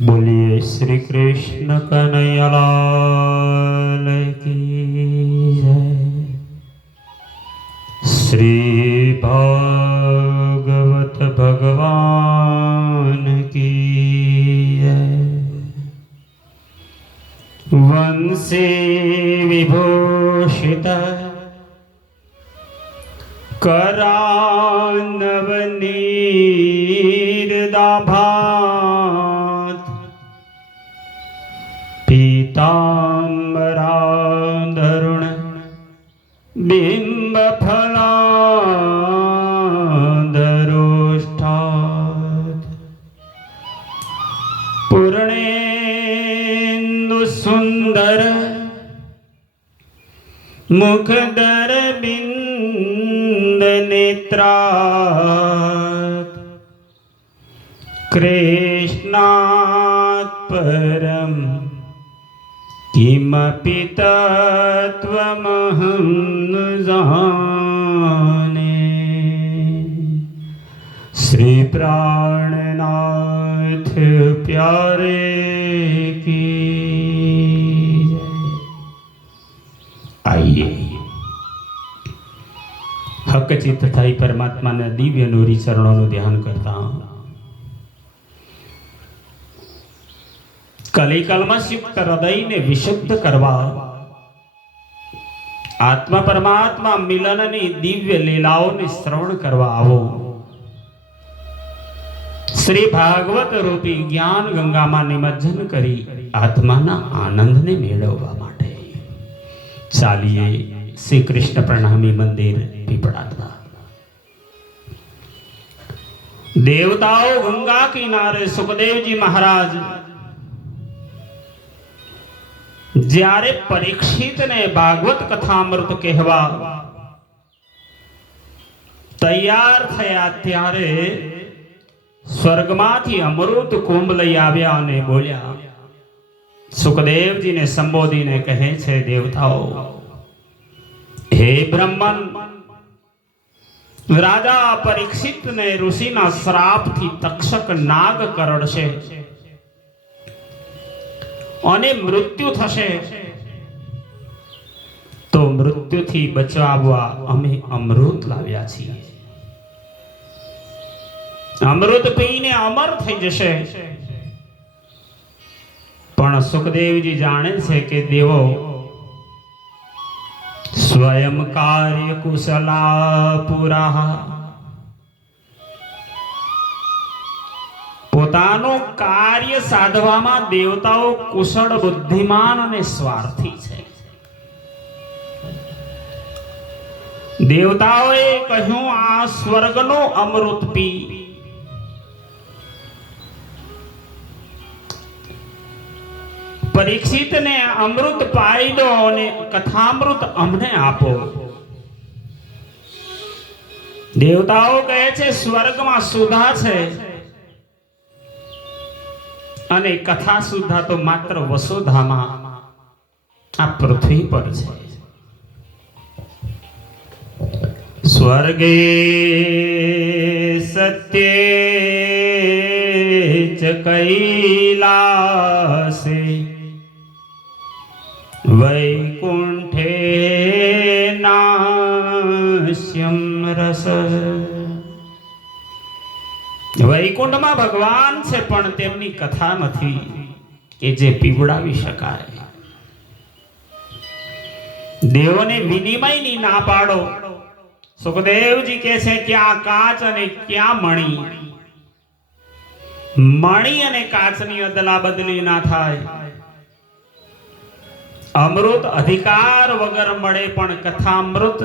बोलिए श्री कृष्ण कन्हैयालाल की जय। श्री भागवत भगवान की जय। वंशी विभूषित करानवनीरदाभात पीताम्बराधरुण बिम्बफलाधरोष्ठात् पूर्णेन्दु सुंदर मुखदर बिंद नेत्रात् कृष्णात् परम किमपि तत्त्वमहं न जाने। श्री प्राणनाथ प्यारे की जय। आइए हकचित थाई परमात्मा ने दिव्य नूरी चरणों નું ધ્યાન કરતા કલી કલ્મષયુક્ત હૃદયને વિશુદ્ધ કરવા આત્મા પરમાત્મા મિલનની દિવ્ય લીલાઓને શ્રવણ કરવા આવો। શ્રી ભાગવત રૂપી જ્ઞાન ગંગામાં નિમજ્જન કરી આત્માના આનંદને મેળવવા માટે ચાલીએ શ્રી કૃષ્ણ પ્રણામી મંદિર પીપળાદમાં। देवताओं गंगा किनारे सुखदेव जी महाराज જ્યારે પરીક્ષિતને ભાગવત કથામૃત કહેવા તૈયાર થયા ત્યારે સ્વર્ગમાંથી અમૃત કુંભ લઈ આવ્યા અને બોલ્યા। સુખદેવજીને સંબોધીને કહે છે, દેવતાઓ, હે બ્રહ્મન, રાજા પરીક્ષિતને ઋષિના શ્રાપથી તક્ષક નાગ કરડશે અને મૃત્યુ થશે, તો મૃત્યુથી બચાવવા અમે અમૃત લાવ્યા છીએ। અમૃત પીને અમર થઈ જશે। પણ સુખદેવજી જાણે છે કે દેવો સ્વયં કાર્ય કુશલા પુરા, પોતાનું કાર્ય સાધવામાં દેવતાઓ કુશળ, બુદ્ધિમાન અને સ્વાર્થી છે। દેવતાઓએ કહ્યું, આ સ્વર્ગનો અમૃત પી પરીક્ષિતને અમૃત પાઈ દો અને કથામૃત અમને આપો। દેવતાઓ કહે છે, સ્વર્ગમાં સુધા છે અને કથા સુધા તો માત્ર વસુધામાં આ પૃથ્વી પર છે। સ્વર્ગે સત્યે ચ કૈલાસે વૈકુંઠે નાસ્યમ રસ। વૈકુંઠમાં ભગવાન છે પણ તેમની કથા નથી કે જે પીવડાવી શકાય। દેવોને વિનિમયની ના પાડો। સુખદેવજી કહે છે, ક્યાં કાચ અને ક્યાં મણી, મણી અને કાચની અદલા બદલી ના થાય। અમૃત અધિકાર વગર મળે પણ કથામૃત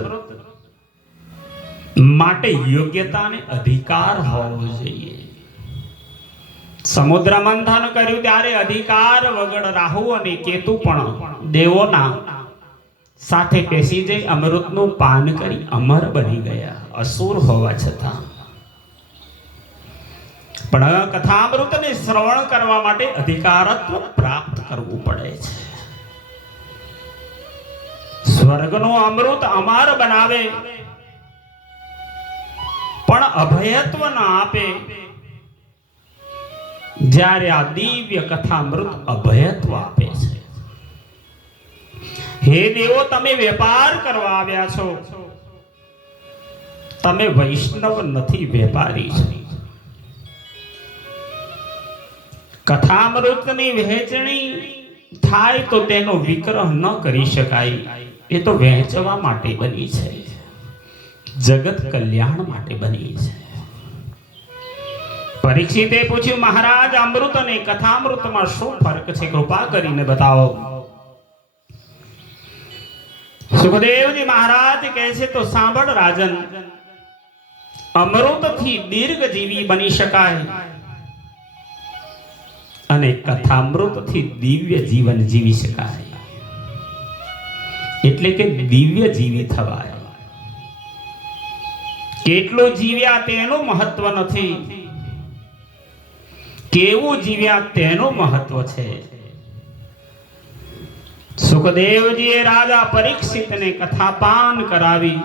માટે યોગ્યતા અને અધિકાર હોવો જોઈએ। સમુદ્ર મંથન કર્યું ત્યારે અધિકાર વગર રાહુ અને કેતુ પણ દેવોના સાથે બેસી જઈ અમૃતનું પાન કરી અમર બની ગયા, અસુર હોવા છતાં। પણ કથામૃતને શ્રવણ કરવા માટે અધિકારત્વ પ્રાપ્ત કરવું પડે છે। સ્વર્ગનું અમૃત અમર બનાવે પણ અભયત્વ ન આપે। જ્યારે આ દિવ્ય કથામૃત અભયત્વ આપે છે. હે દેવો, તમે વેપાર કરવા આવ્યા છો, તમે વૈષ્ણવ નથી, વેપારી છો. કથામૃતની વહેંચણી થાય તો તેનો વિગ્રહ ન કરી શકાય. એ તો વહેંચવા માટે બની છે, જગત કલ્યાણ માટે બની છે. પરીક્ષિતે પૂછ્યું, મહારાજ, અમૃત અને કથામૃતમાં શું ફરક છે? કૃપા કરીને બતાવો. સુખદેવજી મહારાજ કહે છે, તો સાંભળ રાજન, અમૃતથી દીર્ઘજીવી બની શકાય અને કથામૃતથી દિવ્ય જીવન જીવી શકાય. એટલે કે દિવ્ય જીવી થવાય. કેટલું જીવ્યા તેનું મહત્વ નથી, કેવું જીવ્યા તેનું મહત્વ છે. સુખદેવજીએ રાજા પરીક્ષિતને કથાપાન કરાવી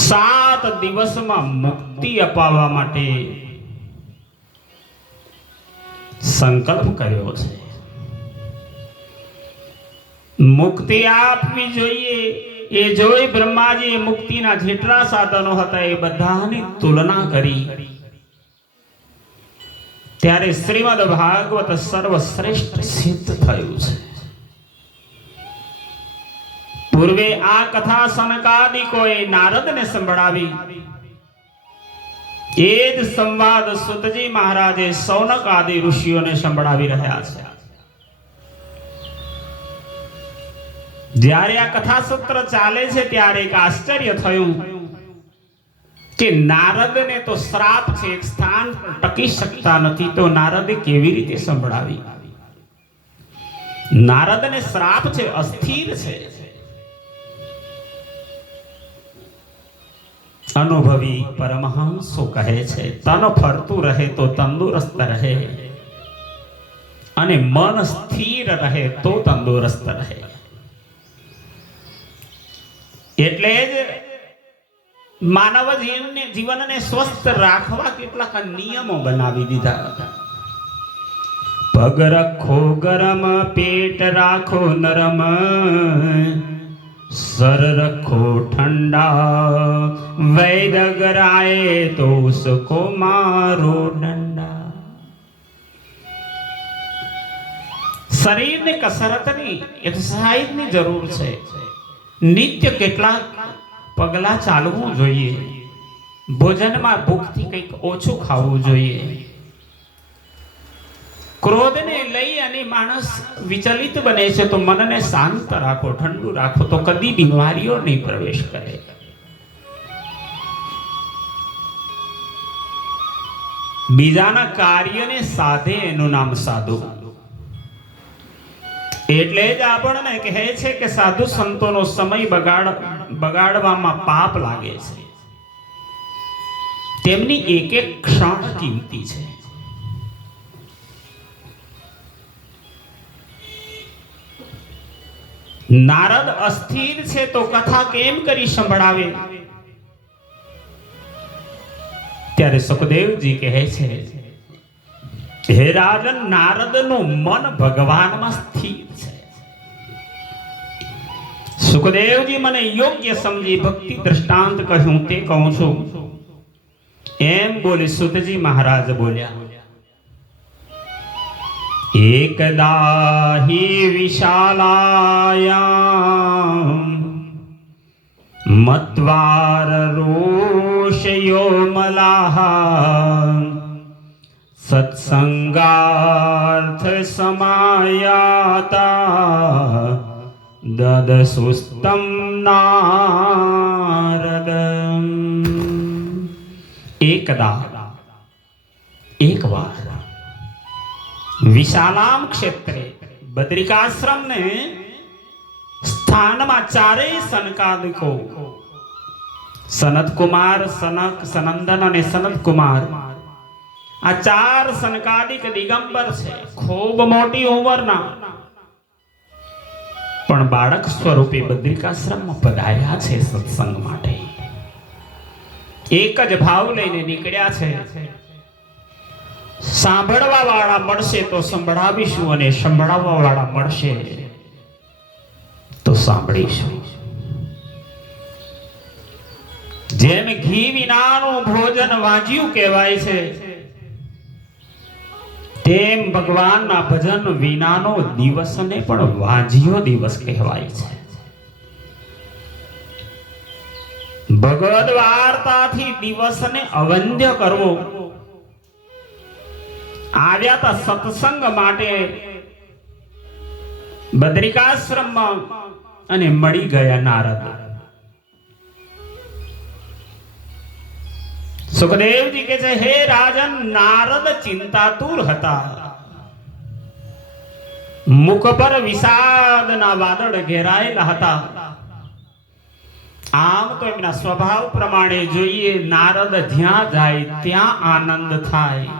7 દિવસમાં મુક્તિ અપાવવા માટે સંકલ્પ કર્યો છે. મુક્તિ આપવી જોઈએ એ જોઈ બ્રહ્માજીએ મુક્તિના જેટલા સાધનો હતા એ બધાની તુલના કરી. ત્યારે શ્રીમદ ભાગવત સર્વશ્રેષ્ઠ સિદ્ધ થયું છે. પૂર્વે આ કથા સનકાદિકોએ નારદને સંભળાવી. એ જ સંવાદ સુતજી મહારાજે સૌનક આદિ ઋષિઓને સંભળાવી રહ્યા છે. જ્યારે આ કથા સત્ર ચાલે છે ત્યારે એક આશ્ચર્ય થયું કે નારદને તો શ્રાપ છે, એક સ્થાન પર ટકી શકતા નથી, તો નારદે કેવી રીતે સંભળાવી? નારદને શ્રાપ છે, અસ્થિર છે. અનુભવી પરમહંસો કહે છે, તન ફરતું રહે તો તંદુરસ્ત રહે અને મન સ્થિર રહે તો તંદુરસ્ત રહે. એટલે જ માનવ જીવનને સ્વસ્થ રાખવા કેટલાક નિયમો બનાવી દીધા હતા. પગ રાખો ગરમ, પેટ રાખો નરમ, સર રખો ઠંડા, વૈદ ગરાય તો ઉસકો મારો ડંડા. શરીરને કસરતની, એક્સરસાઇઝની જરૂર છે. નિત્ય કેટલાક પગલા ચાલવું જોઈએ. ભોજનમાં ભૂખથી કંઈક ઓછું ખાવું જોઈએ. ક્રોધને લઈ અને માણસ વિચલિત બને છે, તો મનને શાંત રાખો, ઠંડુ રાખો, તો કદી બીમારીઓ નહીં પ્રવેશ કરે. બીજાના કાર્યને સાધે એનું નામ સાધુ. એટલે જ આપણને કહે છે કે સાધુ સંતોનો સમય બગાડવામાં પાપ લાગે છે. તેમની એક એક ક્ષણ કિંમતી છે. નારદ અસ્થિર છે તો કથા કેમ કરી સંભળાવે? ત્યારે સુખદેવજી કહે છે, હે રાજન, નારદનું મન ભગવાનમાં સ્થિર છે. સુખદેવજી મને યોગ્ય સમજી ભક્તિ દ્રષ્ટાંત કહ્યું તે કહું છું. એમ બોલી સુતજી મહારાજ બોલ્યા, એકદા હિ વિશાલાયામ મત્વાર રોષયો મલાહા સત્સંગાર્થ સમાયાતા દદસુસ્તમ નારદમ. એકદા, એક વાર, વિશાલામ ક્ષેત્રે, બદ્રિકાશ્રમ ને સ્થાનમાં ચારેય સનકાદિકો, સનત કુમાર, સનક, સનંદન અને સનત કુમાર, આ 4 સનકાદિક દિગંબર છે. ખૂબ મોટી ઉંમરના, પણ બાળક સ્વરૂપે બદ્રિકાશ્રમમાં પધાર્યા છે સત્સંગ માટે. એક જ ભાવ લઈને નીકળ્યા છે સાંભળવા વાળા મળશે તો સંભળાવીશું, અને સંભળાવવા વાળા મળશે તો સાંભળીશું. જેમ ઘી વિનાનું ભોજન વાંજ્યું કહેવાય છે, તેમ ભગવાનના ભજન વિનાનો દિવસને પણ વાંજ્યો દિવસ કહેવાય છે. ભગવદ વાર્તાથી દિવસને અવંધ્ય કરવો. આવ્યા તા સત્સંગ માટે બદ્રિકાશ્રમમાં અને મળી ગયા નારદ. સુખદેવજી કહે છે, હે રાજન, નારદ ચિંતાતુર હતા. મુખ પર વિષાદના વાદળ ઘેરાયેલા હતા. આમ તો એમના સ્વભાવ પ્રમાણે જોઈએ, નારદ જ્યાં જાય ત્યાં આનંદ થાય.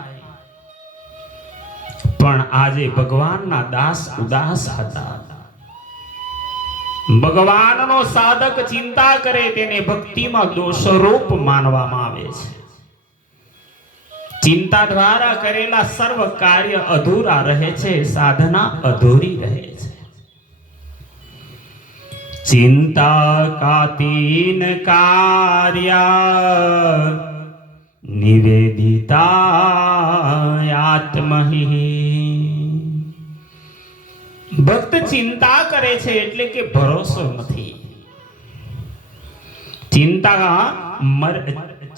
પણ આજે ભગવાનના દાસ ઉદાસ હતા. ભગવાનનો સાધક ચિંતા કરે તેને ભક્તિમાં દોષરૂપ માનવામાં આવે છે. ચિંતા દ્વારા કરેલા સર્વ કાર્ય અધૂરા રહે છે, સાધના અધૂરી રહે છે. ચિંતા કાતીન કાર્યા નિવેદિતા આત્મહિ. ભક્ત ચિંતા કરે છે એટલે કે ભરોસો નથી.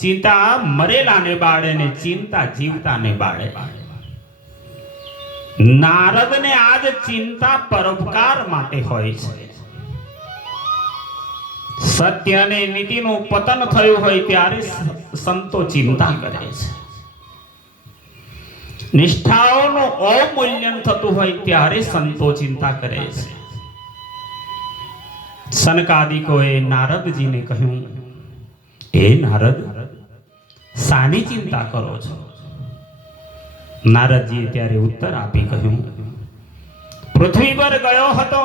ચિંતા મરેલાને બાળે ને ચિંતા જીવતાને બાળે. નારદને આજ ચિંતા પરોપકાર માટે હોય છે. સત્ય અને નીતિનું પતન થયું હોય ત્યારે સંતો ચિંતા કરે છે. નિષ્ઠાઓનું અવમૂલ્યન થતું હોય ત્યારે સંતો ચિંતા કરે છે. સનકાદિકોએ નારદજીને કહ્યું, હે નારદ, શાની ચિંતા કરો છો? નારદજીએ ત્યારે ઉત્તર આપી કહ્યું, પૃથ્વી પર ગયો હતો,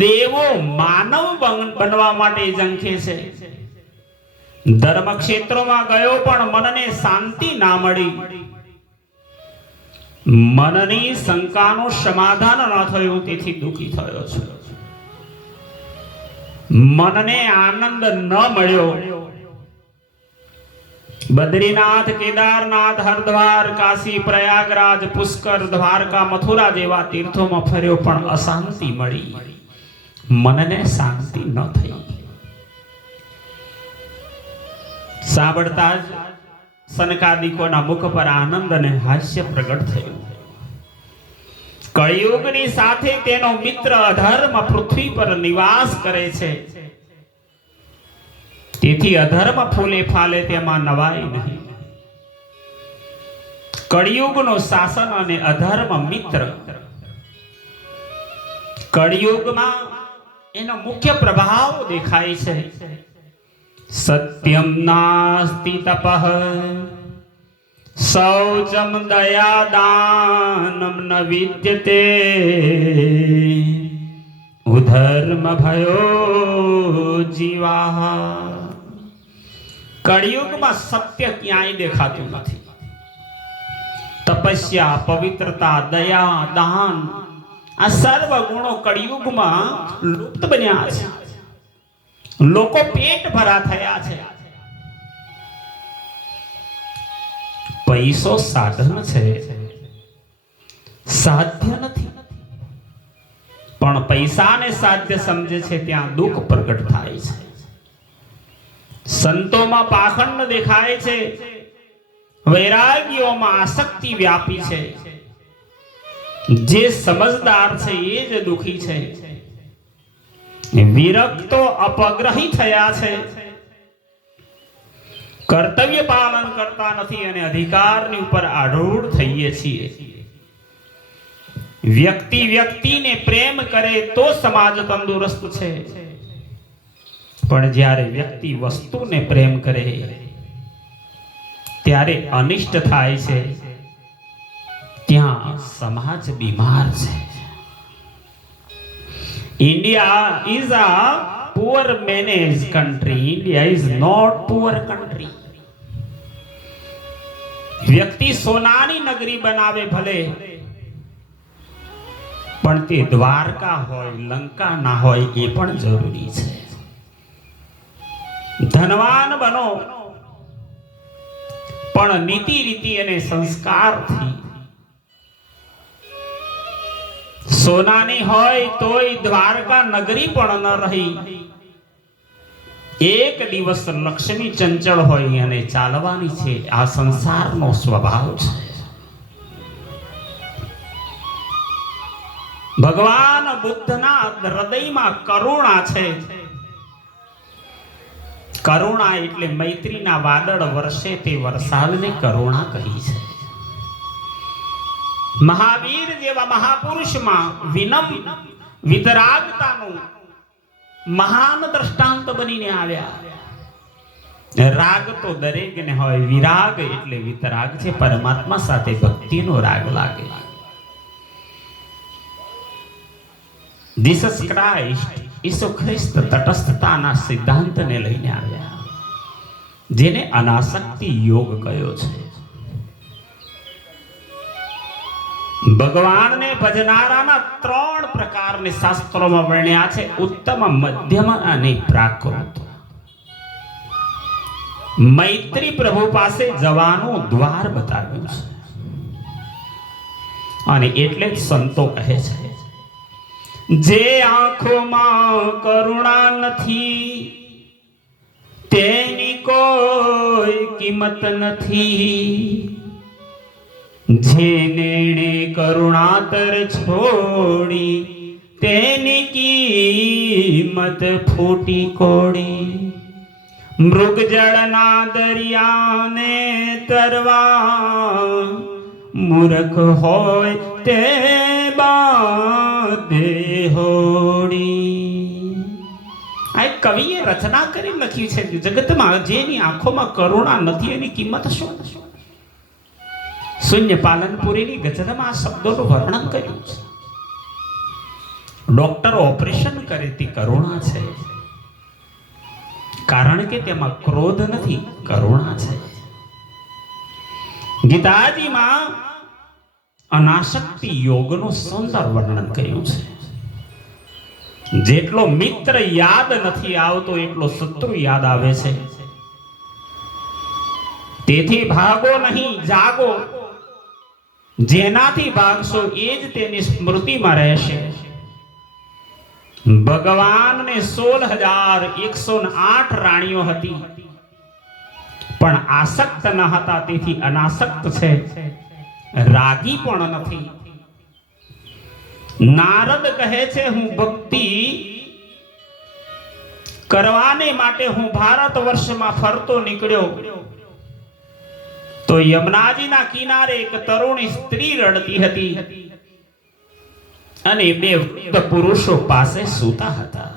દેવો માનવ બનવા માટે ઝંખે છે. ધર્મ ક્ષેત્રોમાં ગયો પણ મનને શાંતિ ના મળી. મનની શંકાનું સમાધાન ન થયું, તેથી દુઃખી થયો છું. મનને આનંદ ન મળ્યો. બદ્રીનાથ, કેદારનાથ, હરદ્વાર, કાશી, પ્રયાગરાજ, પુષ્કર, દ્વારકા, મથુરા જેવા તીર્થોમાં ફર્યો પણ અશાંતિ મળી. મનને શાંતિ ન થઈ. સાંભળતા જ સનકાદિકોના મુખ પર આનંદ અને હાસ્ય પ્રગટ થયું. કળિયુગની સાથે તેનો મિત્ર અધર્મ પૃથ્વી પર નિવાસ કરે છે. તેથી અધર્મ ફૂલે ફાલે તેમાં નવાઈ નહીં. કળિયુગનો શાસન અને અધર્મ મિત્ર. કળિયુગમાં એનો મુખ્ય પ્રભાવ દેખાય છે. સત્યમ નાસ્તિ તપઃ શૌચમ દયાદાનમ ન વિદ્યતે ઉધર્મ ભયો જીવા. કળિયુગમાં સત્ય ક્યાંય દેખાતું નથી. તપસ્યા, પવિત્રતા, દયા, દાન આ સર્વ ગુણો કળિયુગમાં લુપ્ત બન્યા છે. લોકો પેટ ભરા થયા છે. પૈસો સાધન છે, સાધ્ય નથી. પણ પૈસાને સાધ્ય સમજે છે ત્યાં દુઃખ પ્રગટ થાય છે. સંતોમાં પાખંડ દેખાય છે. વૈરાગીઓમાં આસક્તિ વ્યાપી છે. જે સમજદાર છે એ જ દુઃખી છે. વિરક્તો અપગ્રહી થયા છે. કર્તવ્ય પાલન કરતા નથી અને અધિકારની ઉપર આરૂઢ થઈએ છીએ. વ્યક્તિ વ્યક્તિને પ્રેમ કરે તો સમાજ તંદુરસ્ત છે. પણ જ્યારે વ્યક્તિ વસ્તુને પ્રેમ કરે ત્યારે અનિષ્ટ થાય છે. ત્યાં સમાજ બીમાર છે. India is a poor managed country. India is not poor country. વ્યક્તિ સોનાની નગરી બનાવે ભલે, પણ તે દ્વારકા હોય, લંકા ના હોય એ પણ જરૂરી છે. ધનવાન બનો, પણ નીતિ રીતિ અને સંસ્કારથી. સોનાની હોય તોય દ્વારકા નગરી પણ ન રહી. એક દિવસ લક્ષ્મી ચંચળ હોય અને ચાલવાની છે. આ સંસારનો સ્વભાવ છે. ભગવાન બુદ્ધના હૃદયમાં કરુણા છે. કરુણા એટલે મૈત્રીના વાદળ વર્ષે તે વરસાદને કરુણા કહી છે. મહાવીર જેવા મહાપુરુષમાં વિનમ વિતરાગતાનું મહાન દ્રષ્ટાંત બનીને આવ્યા. રાગ તો દરેકને હોય, વિરાગ એટલે વિતરાગ છે. પરમાત્મા સાથે ભક્તિનો રાગ લાગે. જીસસ ક્રાઇસ્ટ, ઈસુ ખ્રિસ્ત તટસ્થતાના સિદ્ધાંતને લઈને આવ્યા, જેને અનાસક્તિ યોગ કયો છે. ભગવાનને ભજનારાના 3 પ્રકારને શાસ્ત્રોમાં વર્ણ્યા છે: ઉત્તમ, મધ્યમ અને પ્રાકૃત. મૈત્રી પ્રભુ પાસે જવાનું દ્વાર બતાવ્યું છે. અને એટલે જ સંતો કહે છે, જે આંખોમાં કરુણા નથી તેની કોઈ કિંમત નથી. જેને કરુણાતર છોડી તેની કિંમત ફૂટી કોડી. મૃગજળના દરિયાને તરવા મૂર્ખ હોય તે બાંધે હોડી. આ એક કવિએ રચના કરી લખી છે. જગતમાં જેની આંખોમાં કરુણા નથી એની કિંમત શું? શૂન્ય પાલનપુરીની ગઝલમાં આ શબ્દોનું વર્ણન કર્યું છે. ડોક્ટર ઓપરેશન કરે તે કરુણા છે, કારણ કે તેમાં ક્રોધ નથી, કરુણા છે. ગીતાજીમાં અનાસક્તિ યોગનું સુંદર વર્ણન કર્યું છે. જેટલો મિત્ર યાદ નથી આવતો એટલો શત્રુ યાદ આવે છે. તેથી ભાગો નહીં, જાગો. જેનાથી ભાગશો એ જ તેની સ્મૃતિમાં રહેશે. ભગવાનને 16,108 રાણીઓ હતી, પણ આસક્ત ન હતા, તેથી અનાસક્ત છે. રાગી પણ નથી. નારદ કહે છે, હું ભક્તિ કરવાને માટે હું ભારત વર્ષમાં ફરતો નીકળ્યો તો યમુનાજીના કિનારે એક તરુણી સ્ત્રી રડતી હતી અને 2 વૃદ્ધ પુરુષો પાસે સૂતા હતા.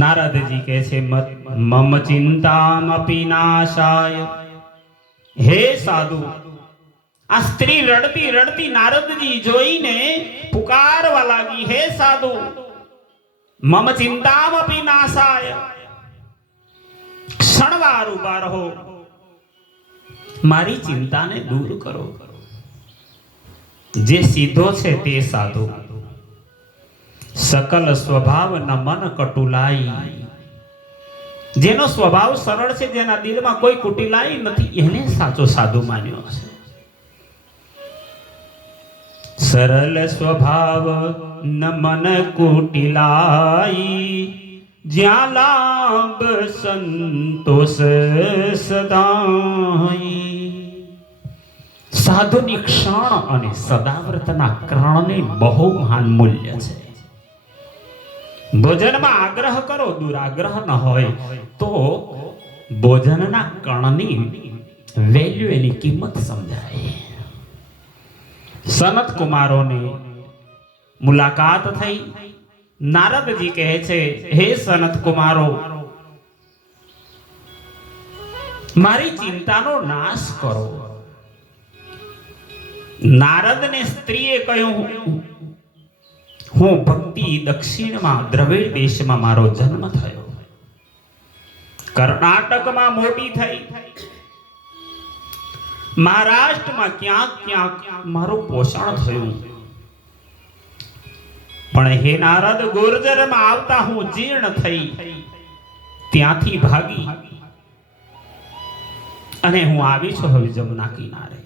નારદજી કહે છે, મમ ચિંતામપી નાશાય. હે સાધુ, આ સ્ત્રી રડતી રડતી નારદજી જોઈને પુકારવા લાગી, હે સાધુ, મમ ચિંતામપી નાશાય. ક્ષણવાર ઉભા રહો, મારી ચિંતાને દૂર કરો. જે સીધો છે તે સાધુ. સકલ સ્વભાવ ન મન કટુલાઈ. જેનો સ્વભાવ સરળ છે, જેના દિલમાં કોઈ કુટિલાઈ નથી, એને સાચો સાધુ માન્યો છે. સરળ સ્વભાવ ન મન કુટિલાઈ. જ્યાં લાભ સંતોષ સદાઈ. સાધુની ક્ષણ અને સદાવ્રતના કર્ણને બહુ મહાન મૂલ્ય છે. ભોજનમાં આગ્રહ કરો, દુરાગ્રહ ન હોય તો ભોજનના કણની વેલ્યુ, એની કિંમત સમજાય. સનત કુમારોને મુલાકાત થઈ. નારદજી કહે છે, હે સનત કુમારો, મારી ચિંતાનો નાશ કરો. નારદને સ્ત્રીએ કહ્યું, હું ભક્તિ દક્ષિણમાં દ્રવિડ દેશમાં મારો જન્મ થયો, કર્ણાટકમાં મોટી થઈ, મહારાષ્ટ્રમાં ક્યાંક ક્યાંક મારું પોષણ થયું, પણ હે નારદ, ગુર્જરમાં આવતા હું જીર્ણ થઈ ત્યાંથી ભાગી અને હું આવી છું હવે જમના કિનારે.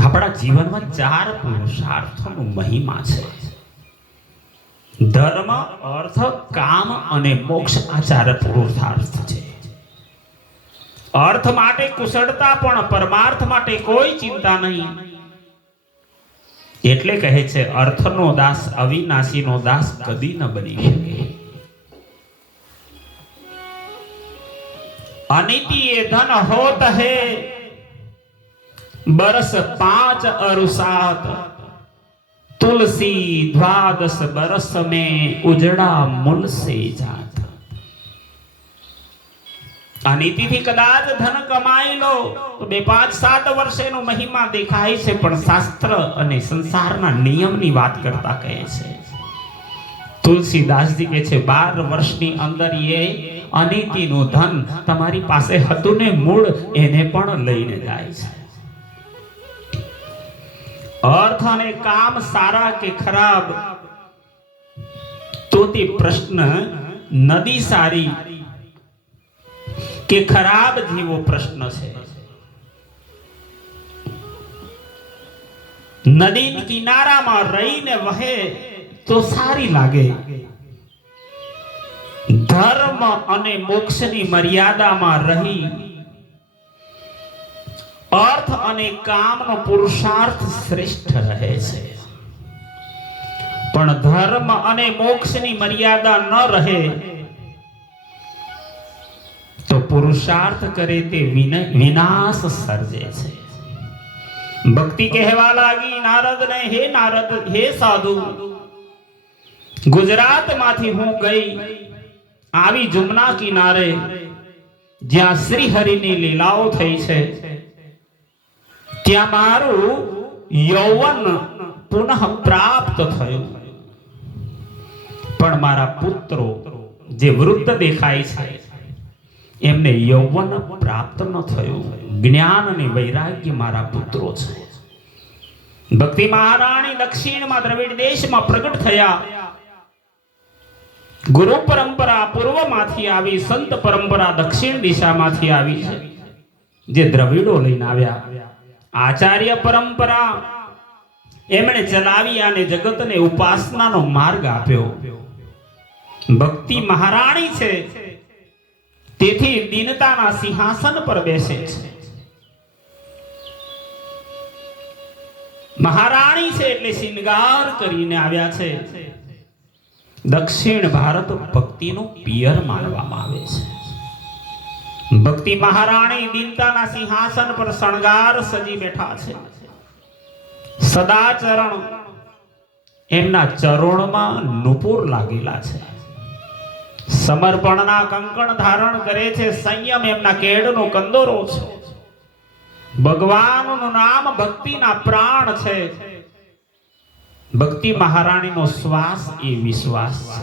આપણા જીવનમાં 4 પુરુષાર્થોનો મહિમા છે. ધર્મ, અર્થ, કામ અને મોક્ષ આ 4 પુરુષાર્થ છે. અર્થ માટે કુશળતા, પણ પરમાર્થ માટે કોઈ ચિંતા નહીં. એટલે કહે છે, અર્થનો દાસ અવિનાશીનો દાસ કદી ન બની શકે. अनिति ये धन होत है बरस 5 अरुसात, तुलसी 12 बरस में उजड़ा मूल से जात. अनिति થી કદાચ ધન કમાઈ લો તો 2, 5, 7 વર્ષેનો મહિમા દેખાય છે, પણ શાસ્ત્ર અને સંસારના નિયમની વાત કરતા કહે છે. તુલસીદાસજી કહે છે 12 વર્ષની અંદર એ અનિતિનું ધન તમારી પાસે હતું ને મૂળ એને પણ લઈને જાય છે. અર્થ અને કામ સારા કે ખરાબ તો તે પ્રશ્ન નદી સારી કે ખરાબ જેવો પ્રશ્ન છે. નદી કિનારામાં રહીને વહે તો સારી લાગે. ધર્મ અને મોક્ષની મર્યાદામાં રહી અર્થ અને કામનો પુરુષાર્થ શ્રેષ્ઠ રહે છે. પણ ધર્મ અને મોક્ષની મર્યાદા ન રહે તો પુરુષાર્થ કરે તે વિનાશ સર્જે છે. ભક્તિ કહેવા લાગી નારદને, હે નારદ, હે સાધુ, ગુજરાતમાંથી હું ગઈ આવી જમના કિનારે જ્યાં શ્રી હરિની લીલાઓ થઈ છે, ત્યાં મારું યૌવન પુનઃ પ્રાપ્ત થયું. પણ મારા પુત્રો જે વૃદ્ધ દેખાય છે એમને યૌવન પ્રાપ્ત ન થયું. જ્ઞાન અને વૈરાગ્ય મારા પુત્રો છે. ભક્તિ મહારાણી દક્ષિણમાં દ્રવિડ દેશમાં પ્રગટ થયા. ગુરુ પરંપરા પૂર્વમાંથી આવી, સંત પરંપરા દક્ષિણ દિશામાંથી આવી છે, જે દ્રવિડો લઈને આવ્યા. આચાર્ય પરંપરા એમણે ચલાવી અને જગતને ઉપાસનાનો માર્ગ આપ્યો. ભક્તિ મહારાણી છે, તેથી દીનતાના સિંહાસન પર બેસે છે. મહારાણી છે એટલે શિંગાર કરીને આવ્યા છે. દક્ષિણ ભારત ભક્તિનું પિયર માનવામાં આવે છે. ભક્તિ મહારાણી દીનતાના સિંહાસન પર શણગાર સજી બેઠા છે. સદાચરણ એમના ચરણોમાં નુપુર લાગેલા છે. સમર્પણના કંકણ ધારણ કરે છે. સંયમ એમના કેડનો કંદોરો છે. ભગવાનનું નામ ભક્તિના પ્રાણ છે. ભક્તિ મહારાણીનો શ્વાસ એ વિશ્વાસ છે.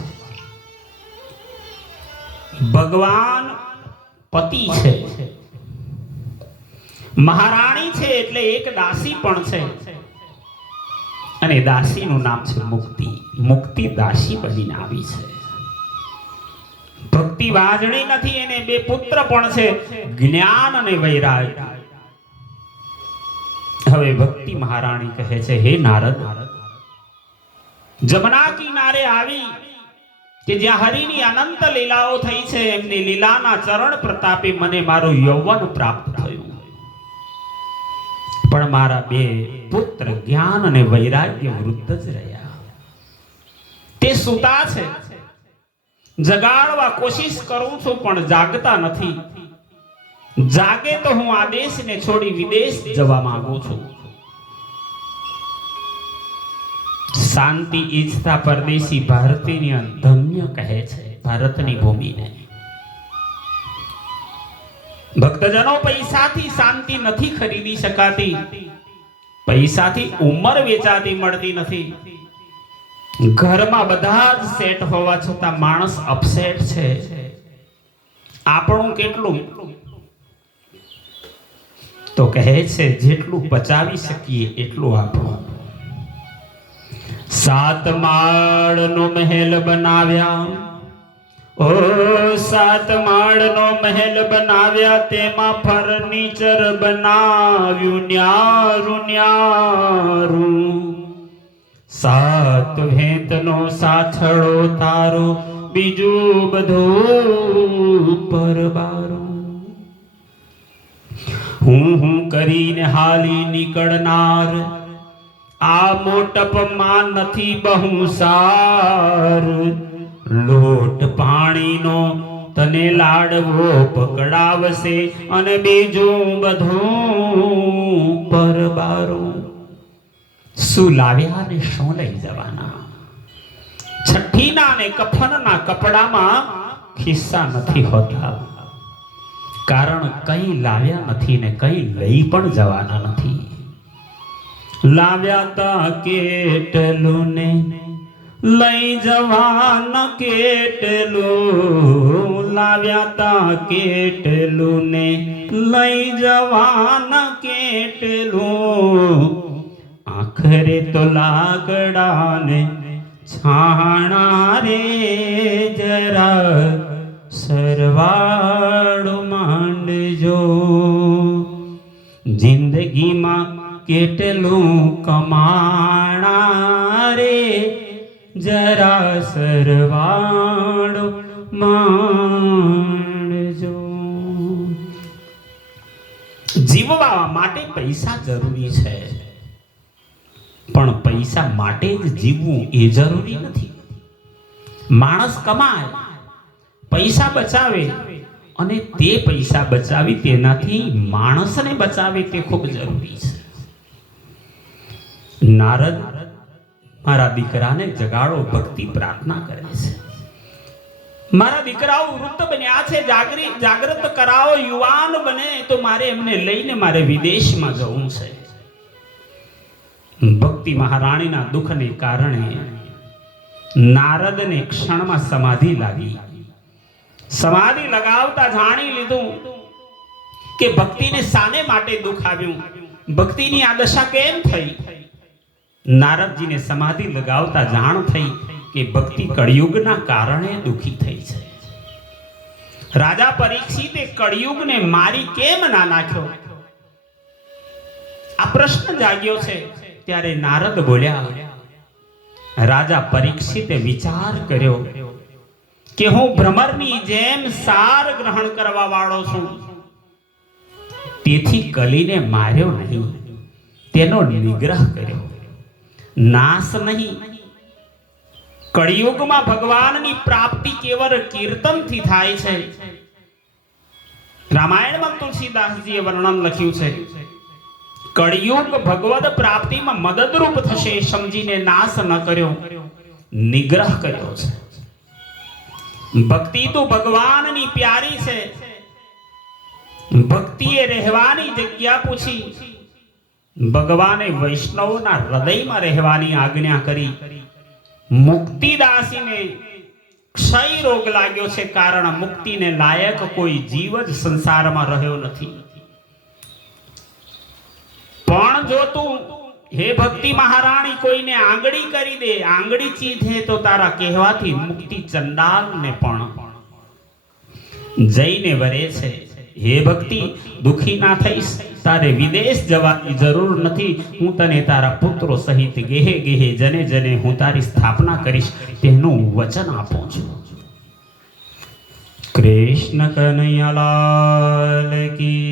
ભગવાન પતિ છે, મહારાણી છે એટલે એક દાસી પણ છે, અને દાસીનું નામ છે મુક્તિ. મુક્તિ દાસી બનીને આવી છે. ભક્તિ વાજણી નથી, એને 2 પુત્ર પણ છે, જ્ઞાન અને વૈરાગ્ય. હવે ભક્તિ મહારાણી કહે છે, હે નારદ, જમના કિનારે આવી કે જ્યાં હરિની અનંત લીલાઓ થઈ છે, એમની લીલાના ચરણ પ્રતાપે મને મારું યૌવન પ્રાપ્ત થયું. પણ મારા 2 પુત્ર જ્ઞાન અને વૈરાગ્ય વૃદ્ધ જ રહ્યા. તે સૂતા છે. જગાડવા કોશિશ કરું છું પણ જાગતા નથી. જાગે તો હું આ દેશને છોડી વિદેશ જવા માંગુ છું. શાંતિ ઈચ્છતા પરદેશી ભારતીય ધન્ય કહે છે ભારતની ભૂમિને. ભક્તજનો, પૈસાથી શાંતિ નથી ખરીદી શકાતી. પૈસાથી ઉંમર વેચાતી મળતી નથી. ઘરમાં બધા જ સેટ હોવા છતાં માણસ અપસેટ છે. આપણું કેટલું તો કહે છે જેટલું પચાવી શકીએ એટલું આપો. 7 માળનો મહેલ બનાવ્યા. ઓ 7 માળનો મહેલ બનાવ્યા, તેમાં ફર્નિચર બનાવ્યું ન્યારું ન્યારું. 7 ભેંતનો સાથળો તારો, બીજું બધું પરબારો. હું કરીને હાલી નીકળનાર, આ મોટપમાં નથી બહુ સાર. લોટ પાણીનો તને લાડવો પકડાવશે, અને બીજું બધું પરબારું. શું લાવ્યા ને શું લઈ જવાના? છઠ્ઠીના ને કફનના કપડામાં ખિસ્સા નથી હોતા, કારણ કઈ લાવ્યા નથી ને કઈ લઈ પણ જવાના નથી. લાવ્યા તા કેટલું ને લઈ જવાના કેટલું. લાવ્યા તા કેટલું ને લઈ જવાના કેટલું. આખરે તો લાકડાને છાણા રે જરા સરવાળો માંડજો. જિંદગીમાં કેટલું કમાણા રે જરા સરવાળો માંડજો. જીવવા માટે પૈસા જરૂરી છે, પણ પૈસા માટે જ જીવવું એ જરૂરી નથી. માણસ કમાય, પૈસા બચાવે, અને તે પૈસા બચાવી તેનાથી માણસને બચાવે તે ખૂબ જરૂરી છે. નારદ મારા દીકરાને જગાડો, ભક્તિ પ્રાર્થના કરે છે. મારા દીકરાઓ વૃદ્ધ બન્યા છે, જાગૃત કરાવો. યુવાન બને તો મારે એમને લઈને મારે વિદેશમાં જવું છે. ભક્તિ મહારાણીના દુઃખને કારણે નારદને ક્ષણમાં સમાધિ લાગી. સમાધિ લગાવતા જાણી લીધું કે ભક્તિને શાને માટે દુઃખ આવ્યું, ભક્તિની આ દશા કેમ થઈ. નારદજીને સમાધિ લગાવતા જાણ થઈ કે ભક્તિ કળિયુગના કારણે દુઃખી થઈ છે. રાજા પરીક્ષિતે કળિયુગને મારી કેમ ના નાખ્યો, આ પ્રશ્ન જાગ્યો છે. ત્યારે નારદ બોલ્યા, રાજા પરીક્ષિતે વિચાર કર્યો કે હું ભ્રમરની જેમ સાર ગ્રહણ કરવા વાળો છું, તેથી કલીને માર્યો નહીં, તેનો નિગ્રહ કર્યો, નાશ નહીં. કળિયુગમાં ભગવાનની પ્રાપ્તિ કેવળ કીર્તનથી થાય છે. રામાયણમાં તુલસીદાસજીએ વર્ણન લખ્યું છે, કળિયુગ ભગવદ પ્રાપ્તિમાં મદદરૂપ થશે સમજીને નાશ ન કર્યો, નિગ્રહ કર્યો છે. ભક્તિ તો ભગવાનની પ્યારી છે. ભક્તિએ રહેવાની જગ્યા પૂછી. ભગવાને વૈષ્ણવના હૃદયમાં રહેવાની આજ્ઞા કરી. મુક્તિદાસીને ક્ષય રોગ લાગ્યો છે, કારણ મુક્તિને લાયક કોઈ જીવ જ સંસારમાં રહ્યો નથી. પણ જો તું હે ભક્તિ મહારાણી કોઈને આંગળી કરી દે, આંગળી ચીધે તો તારા કહેવાથી મુક્તિ ચંડાલને પણ જઈને વરે છે. હે ભક્તિ, દુખી ના થઈશ, તારે વિદેશ જવાની જરૂર નથી. હું તને તારા પુત્રો સહિત ગેહે ગેહે જને જને હું તારી સ્થાપના કરીશ, તેનું વચન આપું છું. કૃષ્ણ કનૈયાલાલ કી